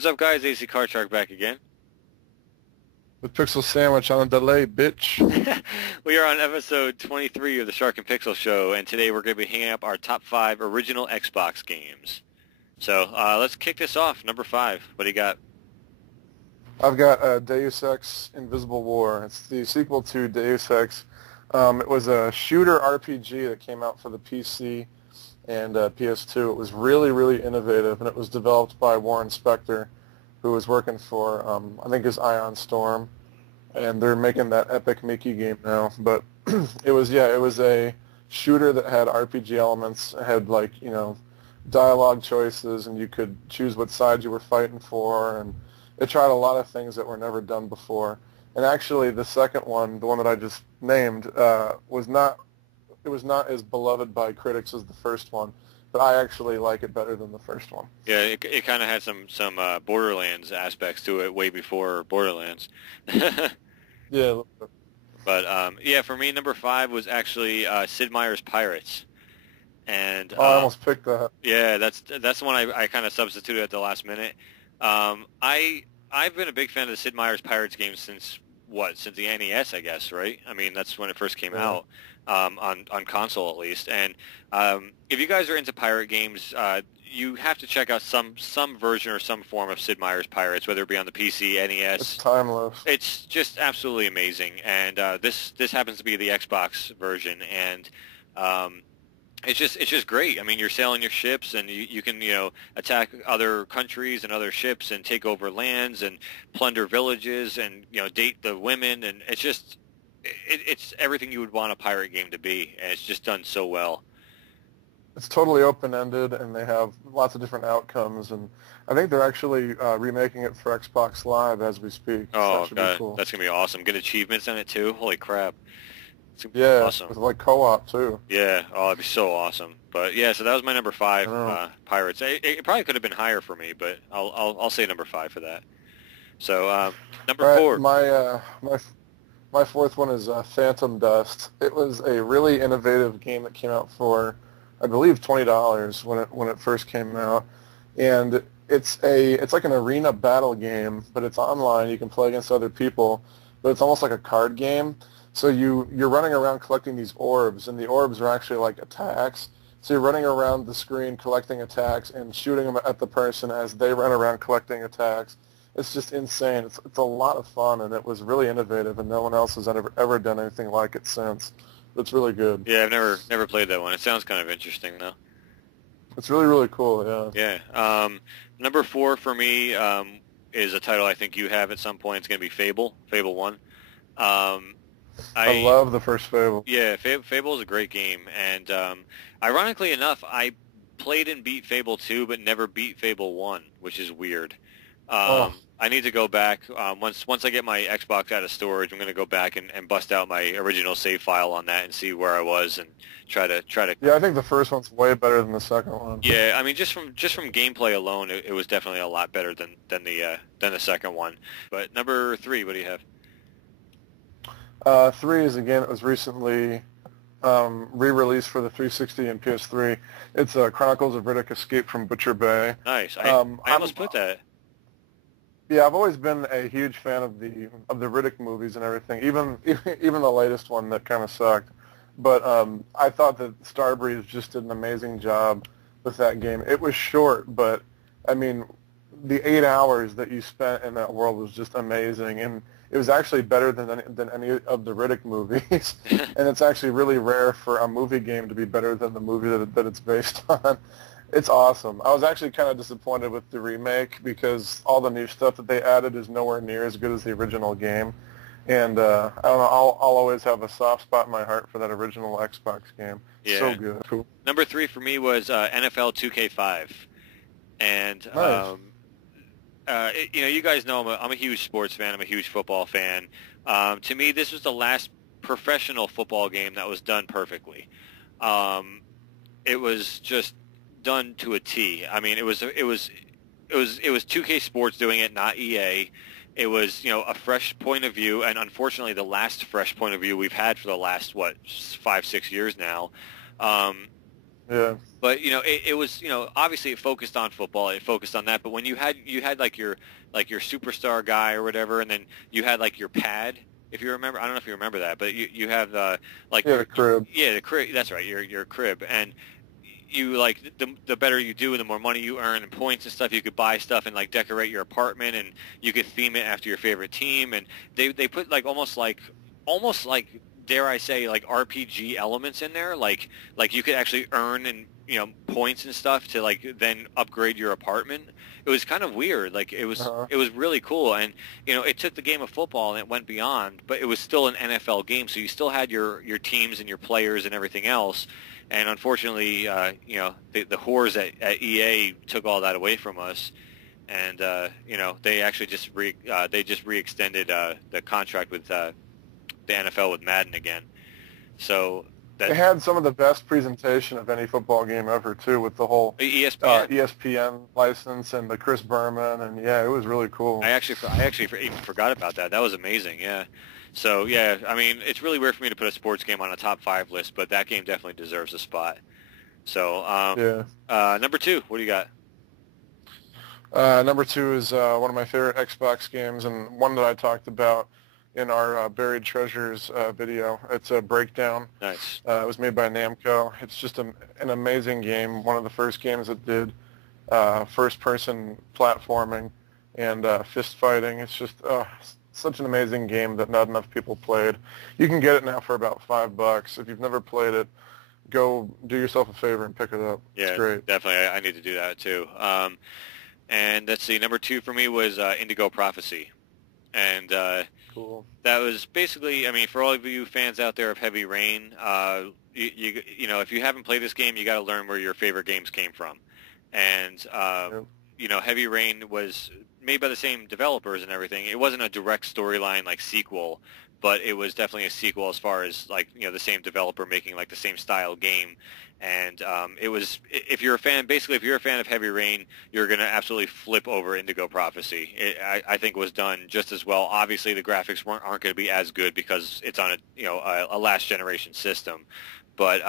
What's up, guys? AC Card Shark back again. With Pixel Sandwich on a delay, bitch. We are on episode 23 of the Shark and Pixel Show, and today we're going to be hanging up our top 5 original Xbox games. So let's kick this off. Number 5. What do you got? I've got Deus Ex Invisible War. It's the sequel to Deus Ex. It was a shooter RPG that came out for the PC and PS2. It was really, really innovative, and it was developed by Warren Spector, who was working for, I think it's Ion Storm, and they're making that Epic Mickey game now. But it was a shooter that had RPG elements. It had, like, dialogue choices, and you could choose what side you were fighting for, and it tried a lot of things that were never done before. And actually, the second one, the one that I just named, was not as beloved by critics as the first one, but I actually like it better than the first one. Yeah, it kind of had some Borderlands aspects to it way before Borderlands. Yeah. But yeah, for me, number 5 was actually Sid Meier's Pirates. And I almost picked that. Yeah, that's the one I kind of substituted at the last minute. I've been a big fan of the Sid Meier's Pirates games since the NES, I guess, right? I mean, that's when it first came out, on console at least. And if you guys are into pirate games, you have to check out some version or some form of Sid Meier's Pirates, whether it be on the PC, NES. It's timeless. It's just absolutely amazing. And this happens to be the Xbox version, and it's just great. I mean, you're sailing your ships, and you can attack other countries and other ships and take over lands and plunder villages and date the women, and it's everything you would want a pirate game to be, and it's just done so well. It's totally open-ended, and they have lots of different outcomes, and I think they're actually remaking it for Xbox Live as we speak. Oh, that should be cool. That's gonna be awesome. Get achievements in it too. Holy crap! Yeah, awesome. With like co-op too. Yeah, oh, that'd be so awesome. But yeah, so that was my number 5, Pirates. It probably could have been higher for me, but I'll say number 5 for that. So number 4. My fourth one is Phantom Dust. It was a really innovative game that came out for, I believe, $20 when it first came out, and it's like an arena battle game, but it's online. You can play against other people, but it's almost like a card game. So you're running around collecting these orbs, and the orbs are actually like attacks. So you're running around the screen collecting attacks and shooting them at the person as they run around collecting attacks. It's just insane. It's a lot of fun, and it was really innovative, and no one else has ever done anything like it since. It's really good. Yeah, I've never played that one. It sounds kind of interesting, though. It's really, really cool, yeah. Yeah. Number 4 for me is a title I think you have at some point. It's going to be Fable 1. I love the first Fable. Yeah, Fable is a great game, and ironically enough, I played and beat Fable 2, but never beat Fable 1, which is weird. I need to go back. Once I get my Xbox out of storage, I'm going to go back and bust out my original save file on that and see where I was and try to. Yeah, I think the first one's way better than the second one. Yeah, I mean, just from gameplay alone, it was definitely a lot better than the second one. But number 3, what do you have? 3 is, again, it was recently re-released for the 360 and PS3. It's Chronicles of Riddick: Escape from Butcher Bay. Nice. I almost put that. Yeah, I've always been a huge fan of the Riddick movies and everything, even the latest one that kind of sucked. But I thought that Starbreeze just did an amazing job with that game. It was short, but I mean, the 8 hours that you spent in that world was just amazing, and it was actually better than any of the Riddick movies. And it's actually really rare for a movie game to be better than the movie that it's based on. It's awesome. I was actually kind of disappointed with the remake because all the new stuff that they added is nowhere near as good as the original game. And I don't know, I'll always have a soft spot in my heart for that original Xbox game. Yeah. So good. Cool. Number 3 for me was NFL 2K5. And nice. you guys know I'm a huge sports fan. I'm a huge football fan. To me, this was the last professional football game that was done perfectly. It was just done to a T. I mean, it was 2K Sports doing it, not EA. It was a fresh point of view, and unfortunately, the last fresh point of view we've had for the last 5-6 years now. Yeah. But it was obviously it focused on football, it focused on that. But when you had like your superstar guy or whatever, and then you had like your pad, if you remember, I don't know if you remember that, but you have like Yeah, the crib. yeah, the crib. That's right, your crib, and you like the better you do, and the more money you earn and points and stuff, you could buy stuff and like decorate your apartment, and you could theme it after your favorite team, and they put like almost like dare I say like RPG elements in there, like you could actually earn and points and stuff to like then upgrade your apartment. It was kind of weird. Like Uh-huh. it was really cool, and it took the game of football and it went beyond, but it was still an NFL game, so you still had your teams and your players and everything else. And unfortunately, the whores at EA took all that away from us, and they actually just re-extended the contract with the NFL with Madden again. So They had some of the best presentation of any football game ever, too, with the whole ESPN. ESPN license and the Chris Berman, and yeah, it was really cool. I actually even forgot about that. That was amazing. Yeah. So yeah, I mean, it's really weird for me to put a sports game on a top 5 list, but that game definitely deserves a spot. So number 2, what do you got? Number 2 is one of my favorite Xbox games, and one that I talked about in our Buried Treasures video. It's a Breakdown. Nice. It was made by Namco. It's just an amazing game, one of the first games that did first-person platforming and fist fighting. It's just such an amazing game that not enough people played. You can get it now for about $5. If you've never played it, go do yourself a favor and pick it up. Yeah, it's great. Definitely. I need to do that too. And let's see, number 2 for me was Indigo Prophecy. And cool. That was basically, I mean, for all of you fans out there of Heavy Rain, if you haven't played this game, you got to learn where your favorite games came from. And Heavy Rain was made by the same developers and everything. It wasn't a direct storyline like sequel, but it was definitely a sequel as far as like the same developer making like the same style game. And it was, if you're a fan of Heavy Rain, you're going to absolutely flip over Indigo Prophecy. I think it was done just as well. Obviously, the graphics aren't going to be as good because it's on a last generation system, but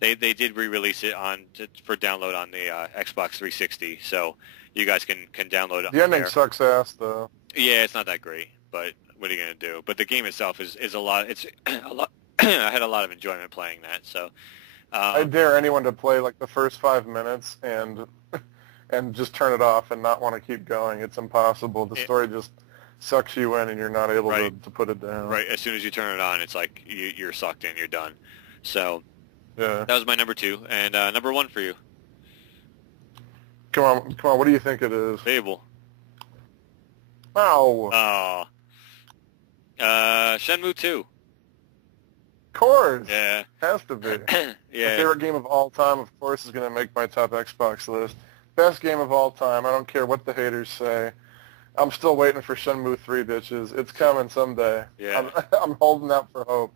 they did re-release it for download on the Xbox 360, so you guys can download it. The ending sucks ass though. Yeah, it's not that great, but what are you going to do? But the game itself is a lot. It's a lot. I had a lot of enjoyment playing that, so. I dare anyone to play like the first 5 minutes and just turn it off and not want to keep going. It's impossible. The story just sucks you in and you're not able to put it down. Right. As soon as you turn it on, it's like you're sucked in. You're done. So yeah, that was my number 2. And number 1 for you. Come on. What do you think it is? Fable. Oh. Shenmue 2. Of course. Yeah. Has to be. Yeah. My favorite game of all time, of course, is going to make my top Xbox list. Best game of all time. I don't care what the haters say. I'm still waiting for Shenmue 3, bitches. It's coming someday. Yeah. I'm holding out for hope.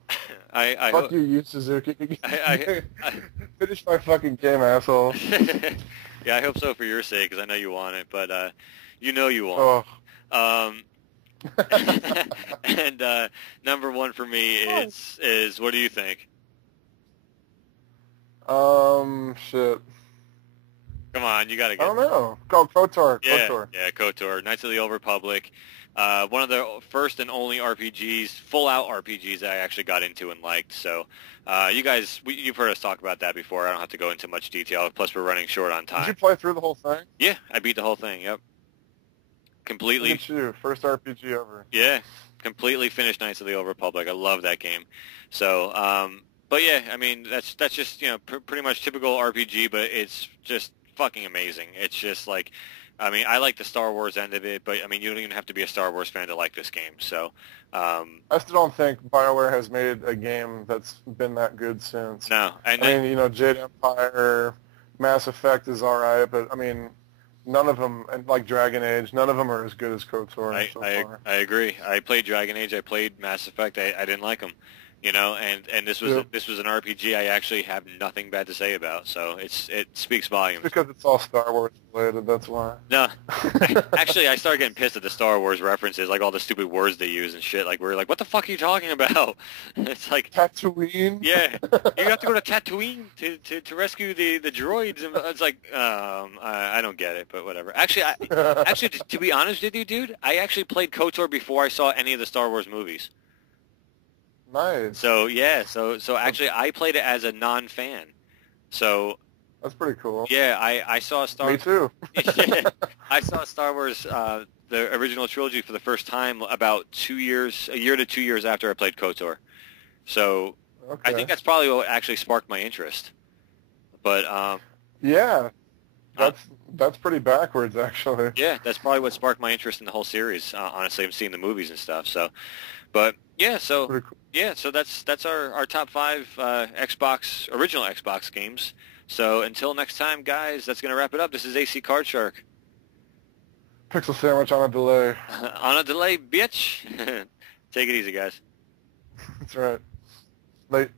Fuck you, Yu Suzuki. Finish my fucking game, asshole. Yeah, I hope so for your sake, because I know you want it, but you won't. Oh. And number 1 for me is what do you think? Shit. Come on, you gotta get. I don't know. Called KOTOR. Yeah, KOTOR. Yeah, KOTOR, Knights of the Old Republic. One of the first and only RPGs, full-out RPGs I actually got into and liked. So, you guys, you've heard us talk about that before. I don't have to go into much detail. Plus, we're running short on time. Did you play through the whole thing? Yeah, I beat the whole thing. Yep. Completely. Look at you, first RPG ever. Yeah, completely finished Knights of the Old Republic. I love that game. So, but yeah, I mean, that's just pretty much typical RPG, but it's just fucking amazing. It's just like, I mean, I like the Star Wars end of it, but I mean, you don't even have to be a Star Wars fan to like this game. So, I still don't think BioWare has made a game that's been that good since. No, I mean, Jade Empire, Mass Effect is all right, but I mean, none of them, and like Dragon Age, none of them are as good as KOTOR so far. I agree. I played Dragon Age. I played Mass Effect. I didn't like them. you know, and this was Yep. this was an RPG I actually have nothing bad to say about. So it speaks volumes. Because it's all Star Wars related, that's why. No, actually, I started getting pissed at the Star Wars references, like all the stupid words they use and shit. Like we're like, what the fuck are you talking about? It's like, Tatooine? yeah, you have to go to Tatooine to rescue the droids, and it's like, I don't get it, but whatever. Actually, to be honest with you, dude, I actually played KOTOR before I saw any of the Star Wars movies. Nice. So yeah, so actually, I played it as a non-fan. So That's pretty cool. yeah, I saw Me too. Yeah, I saw Star Wars, the original trilogy, for the first time about a year to 2 years after I played KOTOR. So Okay. I think that's probably what actually sparked my interest. But Yeah. That's pretty backwards, actually. yeah, that's probably what sparked my interest in the whole series. Honestly, I'm seeing the movies and stuff. So, but yeah, so Pretty cool. yeah, so that's our top 5 original Xbox games. So until next time, guys, that's gonna wrap it up. This is AC Card Shark. Pixel sandwich on a delay. On a delay, bitch. Take it easy, guys. That's right. Late.